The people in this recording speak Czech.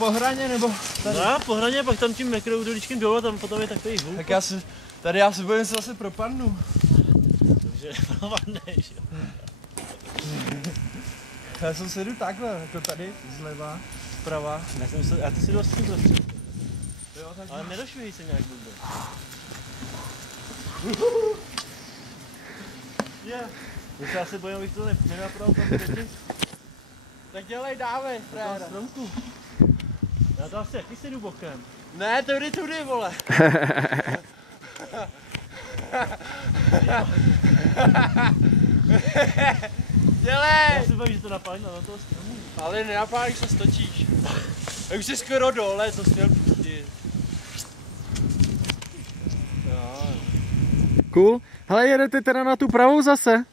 Po hraně nebo tady? No, po hraně, pak tam tím mikroudolíčkem dolů a tam potom je takový hůl. Tak tady já se bojím, že zase propadnu. Takže propadneš, jo. Já jsem se jdu takhle, jako tady, zleva, zprava. A ty si dost tím prostředí. Ale nedošvijí se nějak blbě. Já se bojím, abych to nenapravil tam do těch. Tak dělej, dávej, frére. Stromku. Já to asi taky si jdu bokem. Ne, tudy, vole. Dělej! Já si bavím, že to napálí na toho stromu. Ale nenapálíš, se stočíš. A už jsi skoro dole, co jsi měl pustit. Cool. Hele, jedete teda na tu pravou zase?